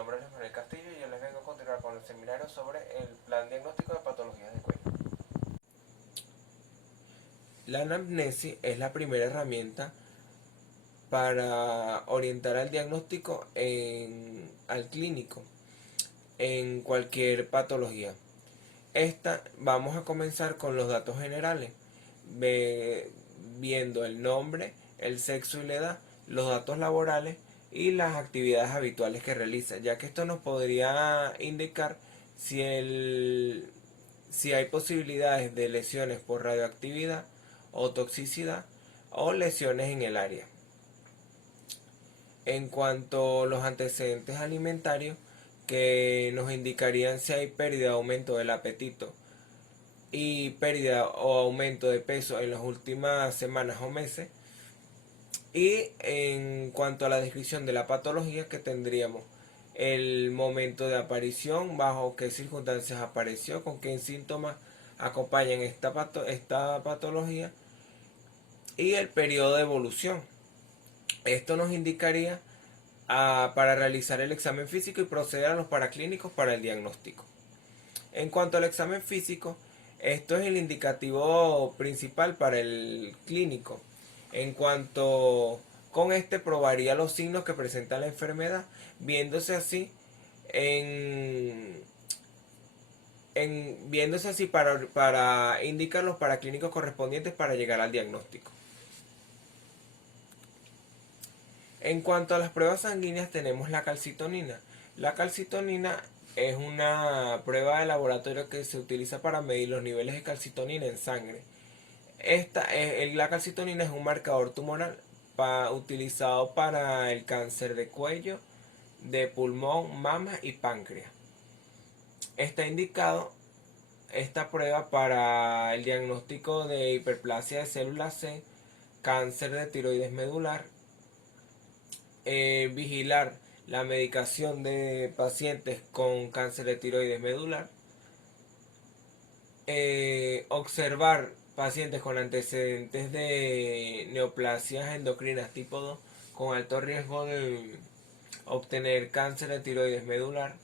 nombre es Manuel Castillo y yo les vengo a continuar con el seminario sobre el plan diagnóstico de patologías del cuello. La anamnesis es la primera herramienta para orientar al diagnóstico al clínico en cualquier patología. Vamos a comenzar con los datos generales, viendo el nombre, el sexo y la edad, los datos laborales y las actividades habituales que realiza, ya que esto nos podría indicar si hay posibilidades de lesiones por radioactividad o toxicidad o lesiones en el área. En cuanto a los antecedentes alimentarios, que nos indicarían si hay pérdida o aumento del apetito y pérdida o aumento de peso en las últimas semanas o meses. Y en cuanto a la descripción de la patología, que tendríamos el momento de aparición, bajo qué circunstancias apareció, con qué síntomas acompañan esta patología y el periodo de evolución. Esto nos indicaría para realizar el examen físico y proceder a los paraclínicos para el diagnóstico. En cuanto al examen físico, esto es el indicativo principal para el clínico. En cuanto con este probaría los signos que presenta la enfermedad, viéndose así para indicar los paraclínicos correspondientes para llegar al diagnóstico. En cuanto a las pruebas sanguíneas, tenemos la calcitonina. La calcitonina es una prueba de laboratorio que se utiliza para medir los niveles de calcitonina en sangre. La calcitonina es un marcador tumoral utilizado para el cáncer de cuello, de pulmón, mama y páncreas. Está indicado esta prueba para el diagnóstico de hiperplasia de células C, cáncer de tiroides medular, vigilar la medicación de pacientes con cáncer de tiroides medular, observar pacientes con antecedentes de neoplasias endocrinas tipo 2 con alto riesgo de obtener cáncer de tiroides medular,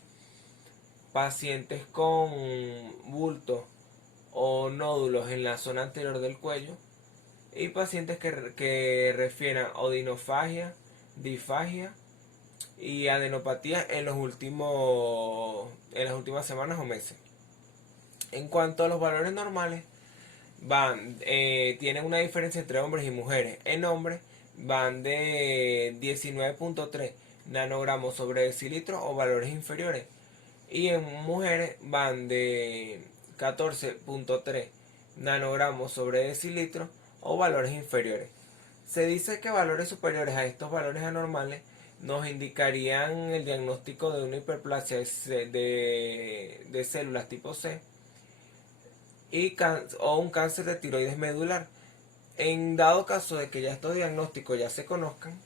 pacientes con bultos o nódulos en la zona anterior del cuello y pacientes que refieran odinofagia, disfagia y adenopatía en las últimas semanas o meses. En cuanto a los valores normales, tienen una diferencia entre hombres y mujeres. En hombres van de 19.3 nanogramos sobre decilitro o valores inferiores. Y en mujeres van de 14.3 nanogramos sobre decilitro o valores inferiores. Se dice que valores superiores a estos valores anormales nos indicarían el diagnóstico de una hiperplasia de células tipo C o un cáncer de tiroides medular. En dado caso de que ya estos diagnósticos ya se conozcan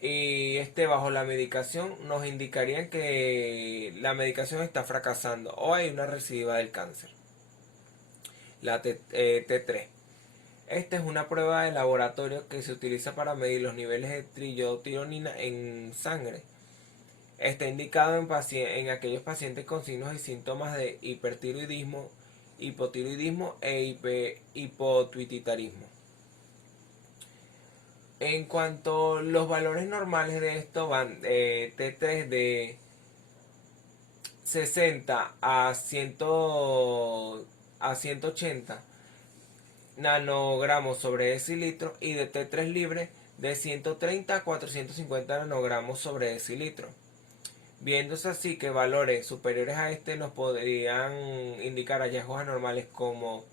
y esté bajo la medicación, nos indicarían que la medicación está fracasando o hay una recidiva del cáncer. La T3. Esta es una prueba de laboratorio que se utiliza para medir los niveles de triiotironina en sangre. Está indicado en aquellos pacientes con signos y síntomas de hipertiroidismo, hipotiroidismo e hipotuititarismo. En cuanto a los valores normales de esto van T3 de 60 a 180 nanogramos sobre decilitro y de T3 libre de 130 a 450 nanogramos sobre decilitro. Viéndose así que valores superiores a este nos podrían indicar hallazgos anormales como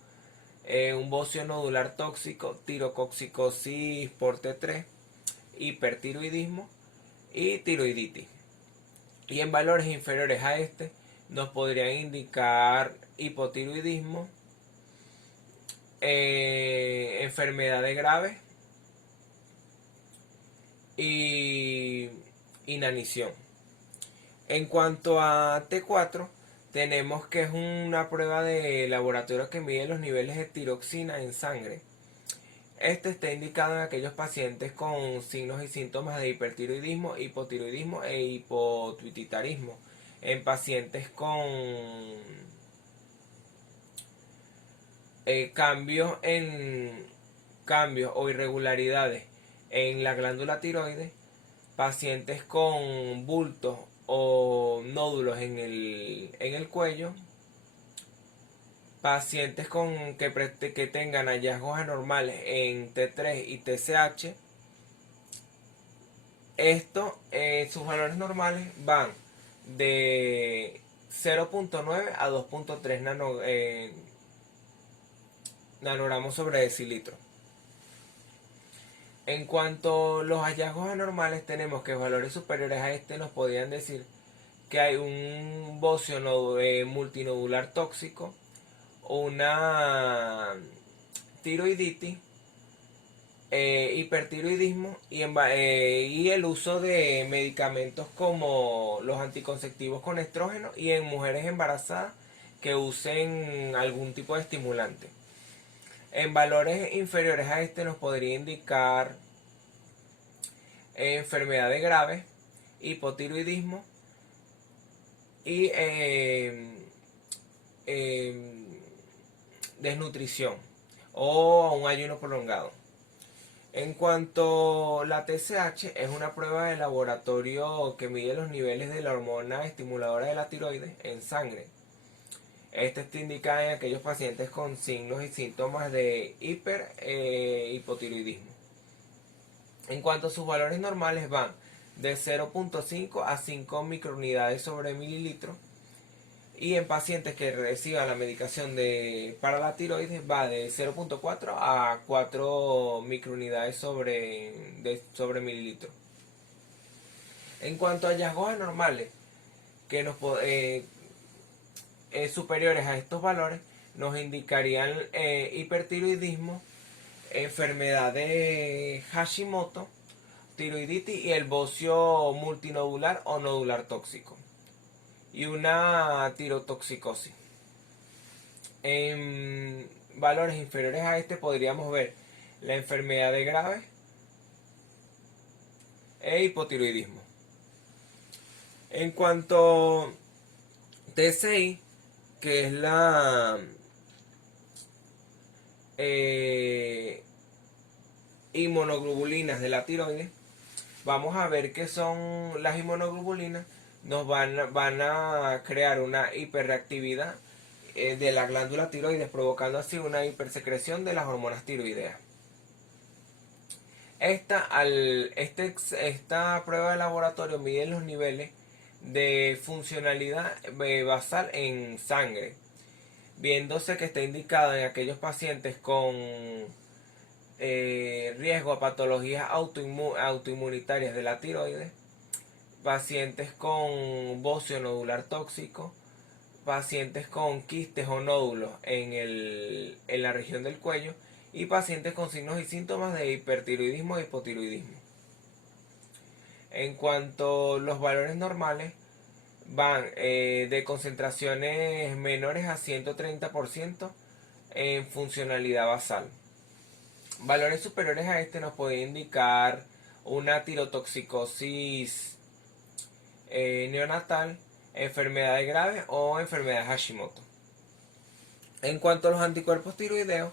un bocio nodular tóxico, tirocoxicosis por T3, hipertiroidismo y tiroiditis. Y en valores inferiores a este nos podrían indicar hipotiroidismo, enfermedades graves y inanición. En cuanto a T4, tenemos que es una prueba de laboratorio que mide los niveles de tiroxina en sangre. Este está indicado en aquellos pacientes con signos y síntomas de hipertiroidismo, hipotiroidismo e hipopituitarismo. En pacientes con cambios o irregularidades en la glándula tiroides, pacientes con bultos o nódulos en el cuello, pacientes que tengan hallazgos anormales en T3 y TSH. Sus valores normales van de 0.9 a 2.3 nanogramos sobre decilitro. En cuanto a los hallazgos anormales, tenemos que valores superiores a este nos podrían decir que hay un bocio multinodular tóxico, una tiroiditis, hipertiroidismo y el uso de medicamentos como los anticonceptivos con estrógeno y en mujeres embarazadas que usen algún tipo de estimulante. En valores inferiores a este nos podría indicar enfermedades graves, hipotiroidismo y desnutrición o un ayuno prolongado. En cuanto a la TSH, es una prueba de laboratorio que mide los niveles de la hormona estimuladora de la tiroides en sangre. Esta está indicada en aquellos pacientes con signos y síntomas de hipotiroidismo. En cuanto a sus valores normales van de 0.5 a 5 microunidades sobre mililitro. Y en pacientes que reciban la medicación para la tiroides va de 0.4 a 4 microunidades sobre mililitro. En cuanto a hallazgos anormales que superiores a estos valores, nos indicarían hipertiroidismo, enfermedad de Hashimoto, tiroiditis y el bocio multinodular o nodular tóxico y una tirotoxicosis. En valores inferiores a este podríamos ver la enfermedad de Graves e hipotiroidismo. En cuanto a TSI, que es la inmunoglobulinas de la tiroides, vamos a ver que son las inmunoglobulinas, nos van a crear una hiperreactividad de la glándula tiroides, provocando así una hipersecreción de las hormonas tiroideas. Esta prueba de laboratorio mide los niveles de funcionalidad basal en sangre, viéndose que está indicada en aquellos pacientes con riesgo a patologías autoinmunitarias de la tiroides, pacientes con bocio nodular tóxico, pacientes con quistes o nódulos en la región del cuello y pacientes con signos y síntomas de hipertiroidismo e hipotiroidismo. En cuanto a los valores normales, van de concentraciones menores a 130% en funcionalidad basal. Valores superiores a este nos puede indicar una tirotoxicosis neonatal, enfermedades graves o enfermedades Hashimoto. En cuanto a los anticuerpos tiroideos,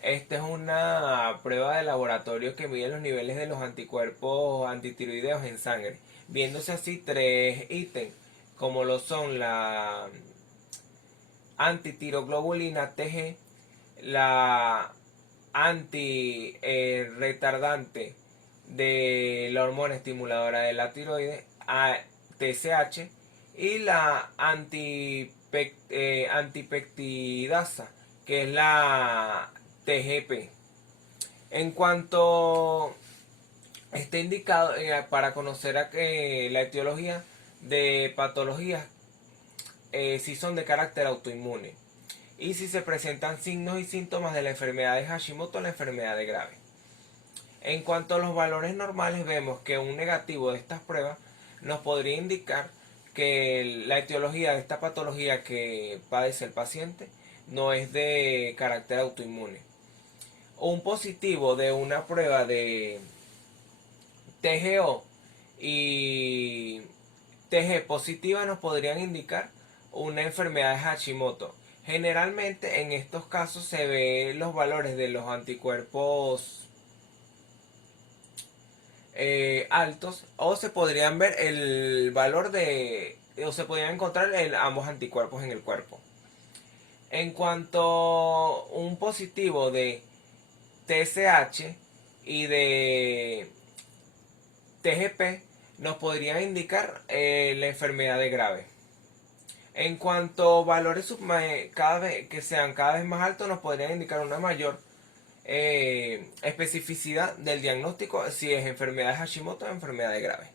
esta es una prueba de laboratorio que mide los niveles de los anticuerpos antitiroideos en sangre, viéndose así tres ítems, como lo son la antitiroglobulina TG, la anti-retardante de la hormona estimuladora de la tiroides, TSH, y la antipeptidasa, que es la TGP. En cuanto está indicado para conocer la etiología de patologías, si son de carácter autoinmune y si se presentan signos y síntomas de la enfermedad de Hashimoto o la enfermedad de Graves. En cuanto a los valores normales, vemos que un negativo de estas pruebas nos podría indicar que la etiología de esta patología que padece el paciente no es de carácter autoinmune. un positivo de una prueba de TGO y TG positiva nos podrían indicar una enfermedad de Hashimoto. Generalmente en estos casos se ve los valores de los anticuerpos altos, o se podrían ver el valor de, o se podrían encontrar ambos anticuerpos en el cuerpo. En cuanto a un positivo de TSH y de TGP, nos podrían indicar la enfermedad de grave. En cuanto a valores cada vez, que sean cada vez más altos, nos podrían indicar una mayor especificidad del diagnóstico, si es enfermedad de Hashimoto o enfermedad de grave.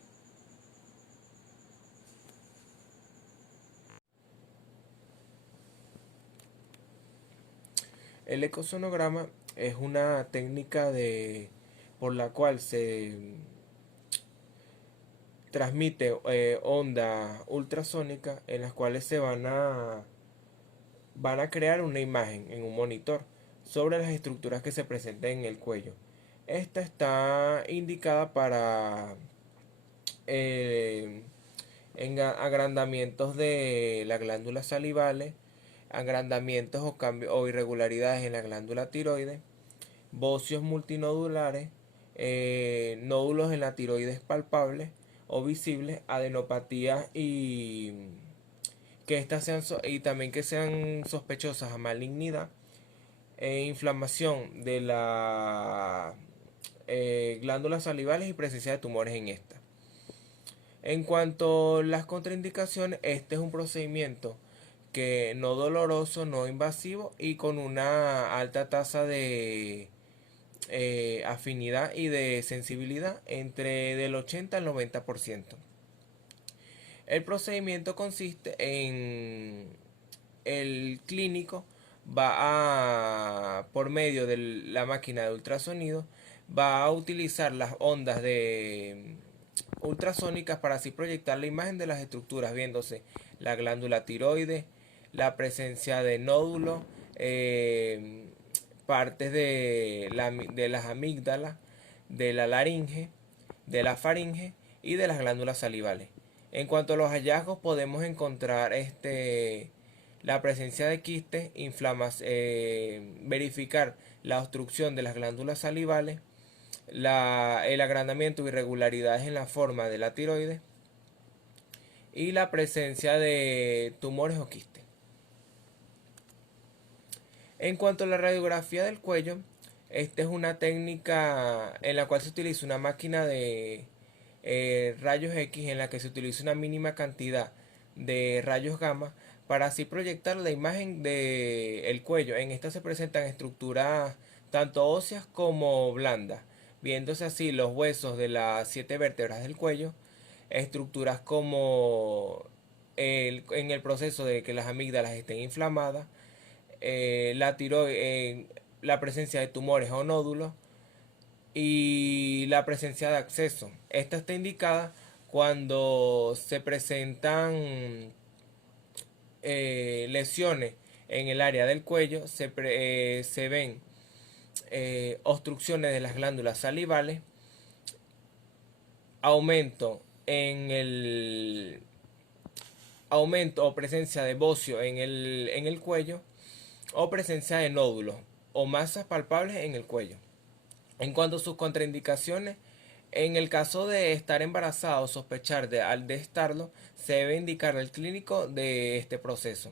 El ecosonograma es una técnica por la cual se transmite ondas ultrasónicas en las cuales van a crear una imagen en un monitor sobre las estructuras que se presentan en el cuello. Esta está indicada para eh, agrandamientos de las glándulas salivales, agrandamientos o irregularidades en la glándula tiroides, bocios multinodulares, nódulos en la tiroides palpables o visibles, adenopatías y también que sean sospechosas a malignidad, inflamación de las glándulas salivales y presencia de tumores en estas. En cuanto a las contraindicaciones, este es un procedimiento que no doloroso, no invasivo y con una alta tasa de afinidad y de sensibilidad entre del 80 al 90%. El procedimiento consiste en el clínico por medio de la máquina de ultrasonido, va a utilizar las ondas de ultrasónicas para así proyectar la imagen de las estructuras, viéndose la glándula tiroides, la presencia de nódulos, partes de las amígdalas, de la laringe, de la faringe y de las glándulas salivales. En cuanto a los hallazgos, podemos encontrar la presencia de quistes, verificar la obstrucción de las glándulas salivales, el agrandamiento o irregularidades en la forma de la tiroides y la presencia de tumores o quistes. En cuanto a la radiografía del cuello, esta es una técnica en la cual se utiliza una máquina de rayos X en la que se utiliza una mínima cantidad de rayos gamma para así proyectar la imagen del cuello. En esta se presentan estructuras tanto óseas como blandas, viéndose así los huesos de las 7 vértebras del cuello, estructuras como en el proceso de que las amígdalas estén inflamadas, la tiroides, la presencia de tumores o nódulos y la presencia de acceso. Esta está indicada cuando se presentan lesiones en el área del cuello, se ven obstrucciones de las glándulas salivales, aumento en el aumento o presencia de bocio en el cuello, o presencia de nódulos o masas palpables en el cuello. En cuanto a sus contraindicaciones, en el caso de estar embarazada o sospechar de estarlo, se debe indicar al clínico de este proceso.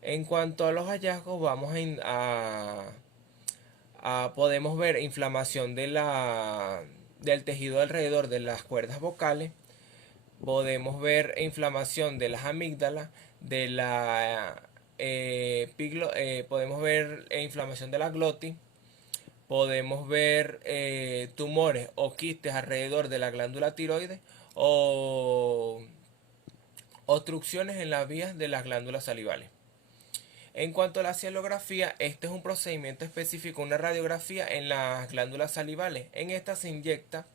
En cuanto a los hallazgos, podemos ver inflamación del tejido alrededor de las cuerdas vocales, podemos ver inflamación de las amígdalas, podemos ver inflamación de la glotis, podemos ver tumores o quistes alrededor de la glándula tiroides o obstrucciones en las vías de las glándulas salivales. En cuanto a la cialografía, este es un procedimiento específico, una radiografía en las glándulas salivales. En esta se inyecta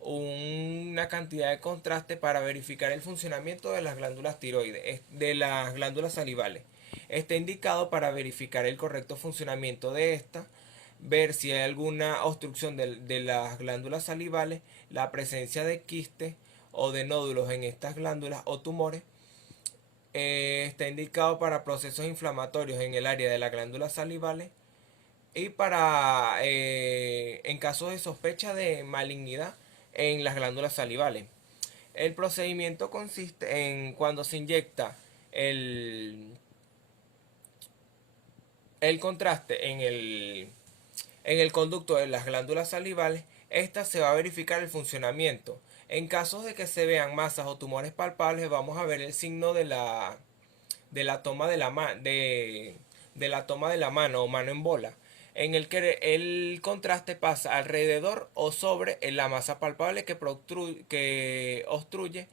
una cantidad de contraste para verificar el funcionamiento de las glándulas tiroides, de las glándulas salivales. Está indicado para verificar el correcto funcionamiento de esta, ver si hay alguna obstrucción de las glándulas salivales, la presencia de quistes o de nódulos en estas glándulas o tumores. Está indicado para procesos inflamatorios en el área de las glándulas salivales y para en caso de sospecha de malignidad en las glándulas salivales. El procedimiento consiste en cuando se inyecta el, el contraste en el conducto de las glándulas salivales. Esta se va a verificar el funcionamiento. En casos de que se vean masas o tumores palpables, vamos a ver el signo de la toma de la toma de la mano o mano en bola, en el que el contraste pasa alrededor o sobre la masa palpable que obstruye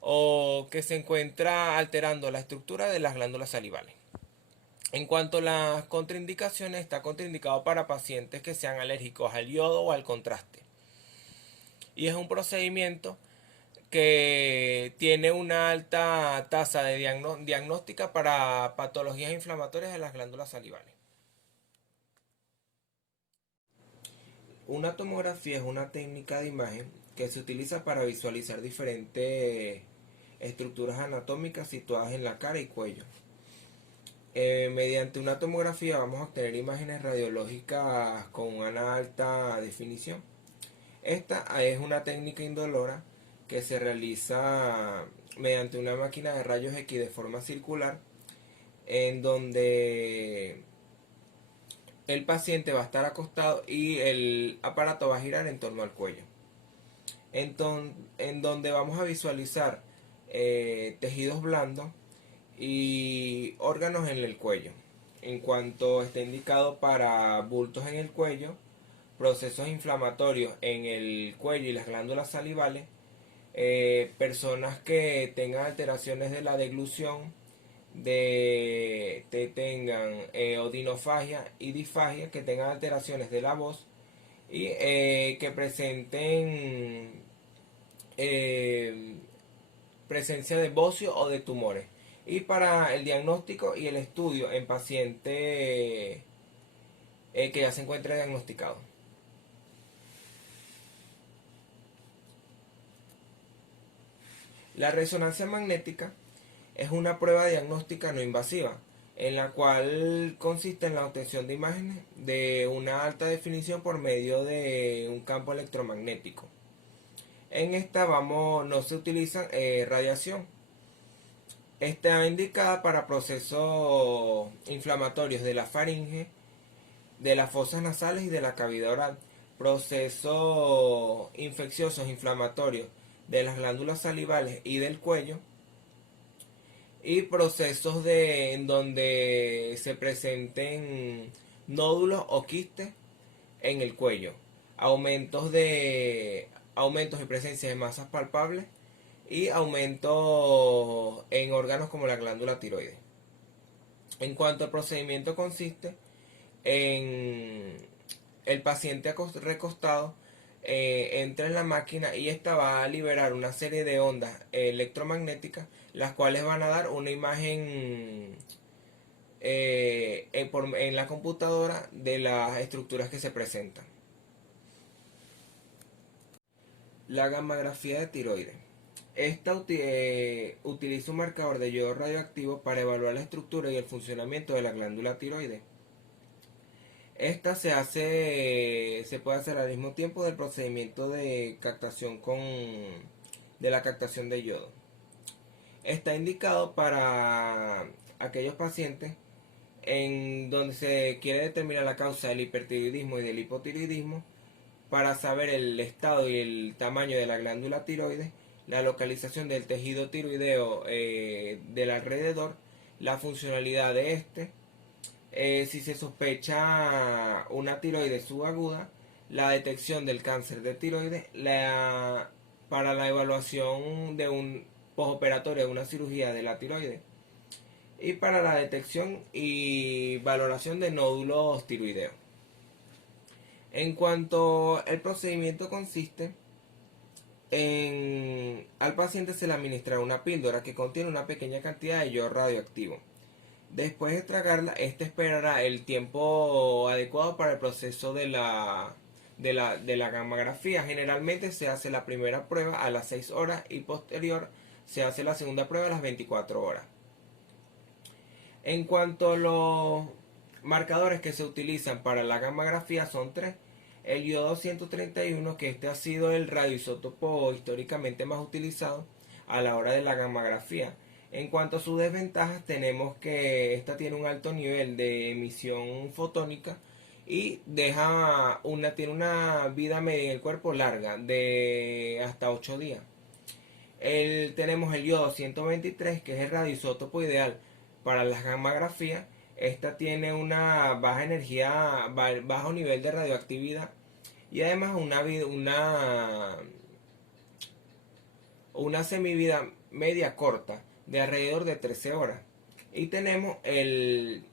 o que se encuentra alterando la estructura de las glándulas salivales. En cuanto a las contraindicaciones, está contraindicado para pacientes que sean alérgicos al yodo o al contraste. Y es un procedimiento que tiene una alta tasa de diagnóstica para patologías inflamatorias de las glándulas salivales. Una tomografía es una técnica de imagen que se utiliza para visualizar diferentes estructuras anatómicas situadas en la cara y cuello. Mediante una tomografía vamos a obtener imágenes radiológicas con una alta definición. Esta es una técnica indolora que se realiza mediante una máquina de rayos X de forma circular, en donde el paciente va a estar acostado y el aparato va a girar en torno al cuello. En donde vamos a visualizar tejidos blandos y órganos en el cuello. En cuanto está indicado para bultos en el cuello, procesos inflamatorios en el cuello y las glándulas salivales, personas que tengan alteraciones de la deglución, que tengan odinofagia y disfagia, que tengan alteraciones de la voz y que presenten eh, presencia de bocio o de tumores. Y para el diagnóstico y el estudio en pacientes que ya se encuentre diagnosticado. La resonancia magnética es una prueba diagnóstica no invasiva, en la cual consiste en la obtención de imágenes de una alta definición por medio de un campo electromagnético. En esta no se utiliza radiación. Está indicada para procesos inflamatorios de la faringe, de las fosas nasales y de la cavidad oral, procesos infecciosos inflamatorios de las glándulas salivales y del cuello, y procesos en donde se presenten nódulos o quistes en el cuello, aumentos y presencia de masas palpables y aumentos en órganos como la glándula tiroides. En cuanto al procedimiento, consiste en el paciente recostado, entra en la máquina y esta va a liberar una serie de ondas electromagnéticas, las cuales van a dar una imagen en la computadora de las estructuras que se presentan. La gammagrafía de tiroides. Esta utiliza un marcador de yodo radioactivo para evaluar la estructura y el funcionamiento de la glándula tiroides. Esta se puede hacer al mismo tiempo del procedimiento de captación de la captación de yodo. Está indicado para aquellos pacientes en donde se quiere determinar la causa del hipertiroidismo y del hipotiroidismo, para saber el estado y el tamaño de la glándula tiroides, la localización del tejido tiroideo del alrededor, la funcionalidad de este, si se sospecha una tiroides subaguda, la detección del cáncer de tiroides, para la evaluación de un postoperatorio de una cirugía de la tiroides y para la detección y valoración de nódulos tiroideos. En cuanto al procedimiento, consiste al paciente se le administra una píldora que contiene una pequeña cantidad de yodo radioactivo. Después de tragarla, este esperará el tiempo adecuado para el proceso de la gammagrafía. Generalmente se hace la primera prueba a las 6 horas y posterior se hace la segunda prueba a las 24 horas. En cuanto a los marcadores que se utilizan para la gammagrafía son tres. El iodo 131, que este ha sido el radioisótopo históricamente más utilizado a la hora de la gammagrafía. En cuanto a sus desventajas, tenemos que esta tiene un alto nivel de emisión fotónica y tiene una vida media en el cuerpo larga de hasta 8 días. Tenemos el iodo 123, que es el radioisótopo ideal para las gammagrafías. Esta tiene una baja energía, bajo nivel de radioactividad y además una semivida media corta de alrededor de 13 horas. Y tenemos el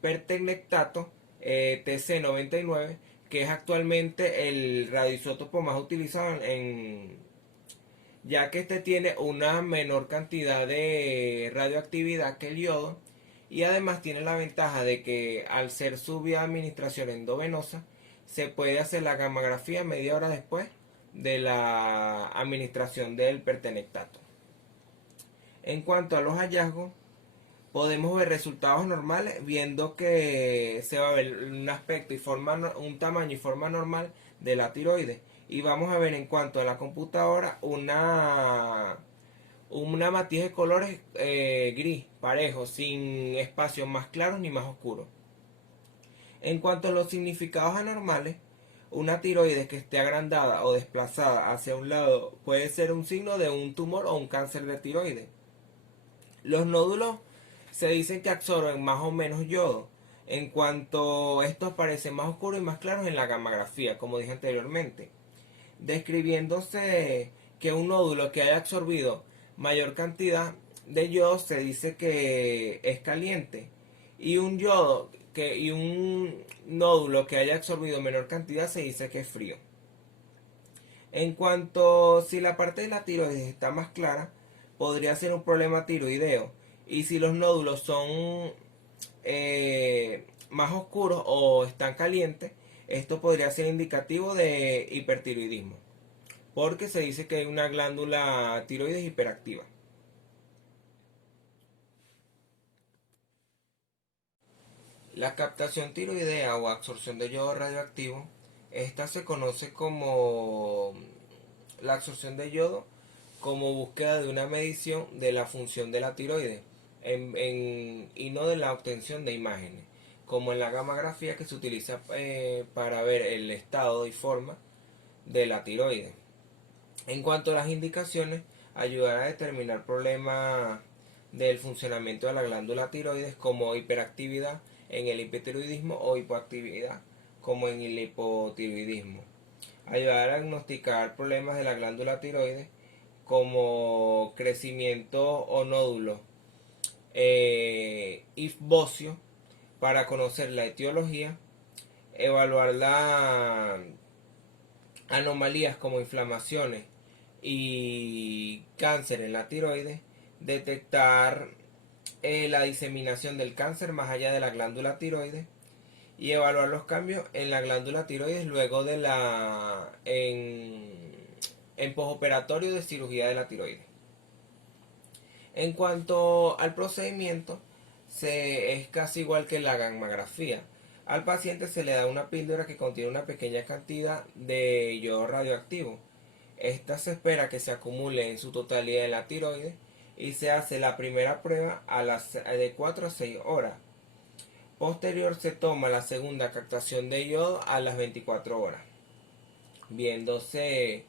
pertecnectato TC99, que es actualmente el radioisótopo más utilizado ya que este tiene una menor cantidad de radioactividad que el yodo y además tiene la ventaja de que al ser su vía de administración endovenosa se puede hacer la gammagrafía media hora después de la administración del pertenectato. En cuanto a los hallazgos, podemos ver resultados normales viendo que se va a ver un aspecto y un tamaño y forma normal de la tiroides. Y vamos a ver en cuanto a la computadora una matiz de colores gris, parejo, sin espacios más claros ni más oscuros. En cuanto a los significados anormales, una tiroides que esté agrandada o desplazada hacia un lado puede ser un signo de un tumor o un cáncer de tiroides. Los nódulos se dicen que absorben más o menos yodo, en cuanto estos parecen más oscuros y más claros en la gammagrafía, como dije anteriormente, describiéndose que un nódulo que haya absorbido mayor cantidad de yodo se dice que es caliente y un nódulo que haya absorbido menor cantidad se dice que es frío. En cuanto si la parte de la tiroides está más clara, podría ser un problema tiroideo. Y si los nódulos son más oscuros o están calientes, esto podría ser indicativo de hipertiroidismo, porque se dice que hay una glándula tiroides hiperactiva. La captación tiroidea o absorción de yodo radioactivo, esta se conoce como la absorción de yodo como búsqueda de una medición de la función de la tiroides y no de la obtención de imágenes, como en la gammagrafía que se utiliza para ver el estado y forma de la tiroides. En cuanto a las indicaciones, ayudar a determinar problemas del funcionamiento de la glándula tiroides como hiperactividad en el hipertiroidismo o hipoactividad como en el hipotiroidismo. Ayudar a diagnosticar problemas de la glándula tiroides como crecimiento o nódulo y bocio para conocer la etiología, evaluar las anomalías como inflamaciones y cáncer en la tiroides, detectar la diseminación del cáncer más allá de la glándula tiroides y evaluar los cambios en la glándula tiroides luego de en postoperatorio de cirugía de la tiroides. En cuanto al procedimiento, es casi igual que la gammagrafía. Al paciente se le da una píldora que contiene una pequeña cantidad de yodo radioactivo. Esta se espera que se acumule en su totalidad en la tiroides y se hace la primera prueba de 4 a 6 horas. Posterior se toma la segunda captación de yodo a las 24 horas, viéndose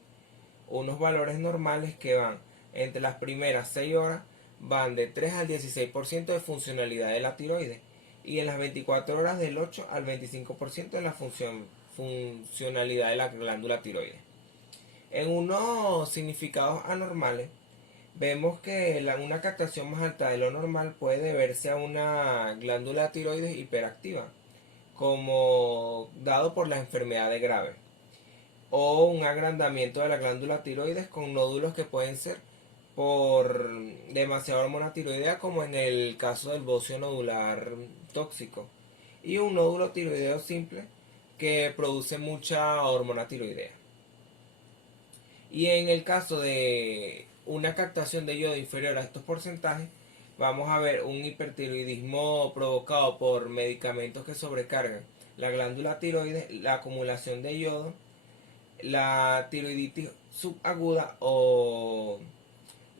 unos valores normales que van entre las primeras 6 horas, van de 3 al 16% de funcionalidad de la tiroides y en las 24 horas del 8 al 25% de la funcionalidad de la glándula tiroides. En unos significados anormales, vemos que una captación más alta de lo normal puede deberse a una glándula tiroides hiperactiva, como dado por las enfermedades graves, o un agrandamiento de la glándula tiroides con nódulos que pueden ser por demasiada hormona tiroidea, como en el caso del bocio nodular tóxico, y un nódulo tiroideo simple que produce mucha hormona tiroidea. Y en el caso de una captación de yodo inferior a estos porcentajes, vamos a ver un hipertiroidismo provocado por medicamentos que sobrecargan la glándula tiroides, la acumulación de yodo, la tiroiditis subaguda o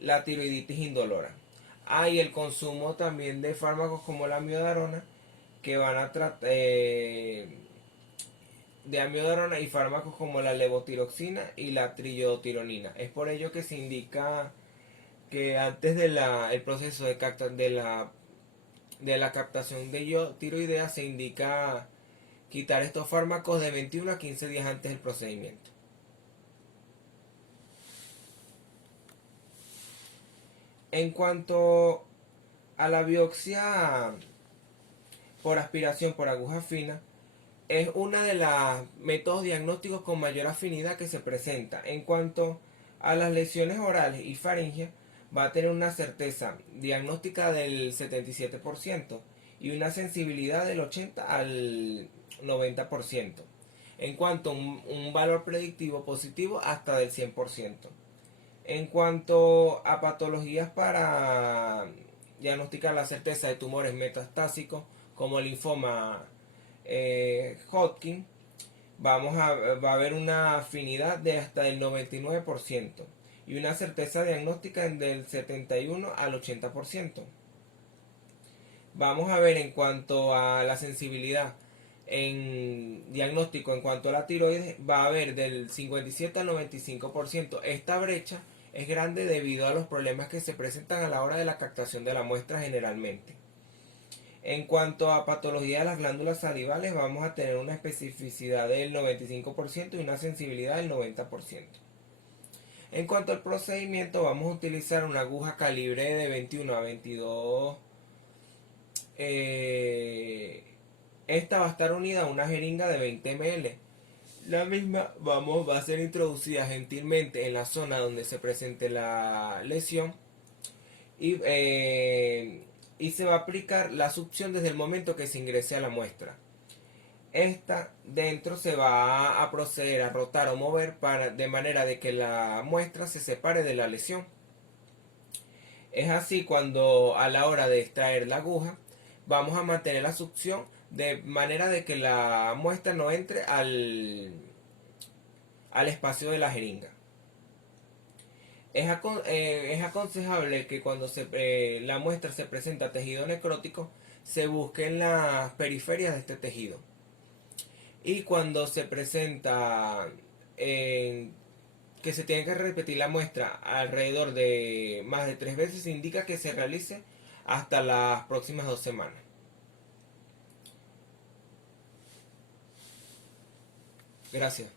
la tiroiditis indolora. Hay el consumo también de fármacos como la amiodarona, que van a tratar de amiodarona, y fármacos como la levotiroxina y la triiodotironina. Es por ello que se indica que antes de el proceso de la captación de tiroidea se indica quitar estos fármacos de 21 a 15 días antes del procedimiento. En cuanto a la biopsia por aspiración por aguja fina, es una de los métodos diagnósticos con mayor afinidad que se presenta. En cuanto a las lesiones orales y faringe, va a tener una certeza diagnóstica del 77% y una sensibilidad del 80 al 90%. En cuanto a un valor predictivo positivo hasta del 100%. En cuanto a patologías para diagnosticar la certeza de tumores metastásicos como el linfoma Hodgkin, va a haber una afinidad de hasta el 99% y una certeza diagnóstica del 71 al 80%. Vamos a ver en cuanto a la sensibilidad en diagnóstico en cuanto a la tiroides, va a haber del 57 al 95%. Esta brecha es grande debido a los problemas que se presentan a la hora de la captación de la muestra generalmente. En cuanto a patología de las glándulas salivales, vamos a tener una especificidad del 95% y una sensibilidad del 90%. En cuanto al procedimiento, vamos a utilizar una aguja calibre de 21 a 22. Esta va a estar unida a una jeringa de 20 ml. La misma va a ser introducida gentilmente en la zona donde se presente la lesión y, y se va a aplicar la succión desde el momento que se ingrese a la muestra. Esta dentro se va a proceder a rotar o mover de manera de que la muestra se separe de la lesión. Es así cuando a la hora de extraer la aguja vamos a mantener la succión de manera de que la muestra no entre al espacio de la jeringa. Es aconsejable que cuando la muestra se presenta tejido necrótico, se busque en las periferias de este tejido. Y cuando se presenta que se tiene que repetir la muestra alrededor de más de 3 veces, indica que se realice hasta las próximas 2 semanas. Gracias.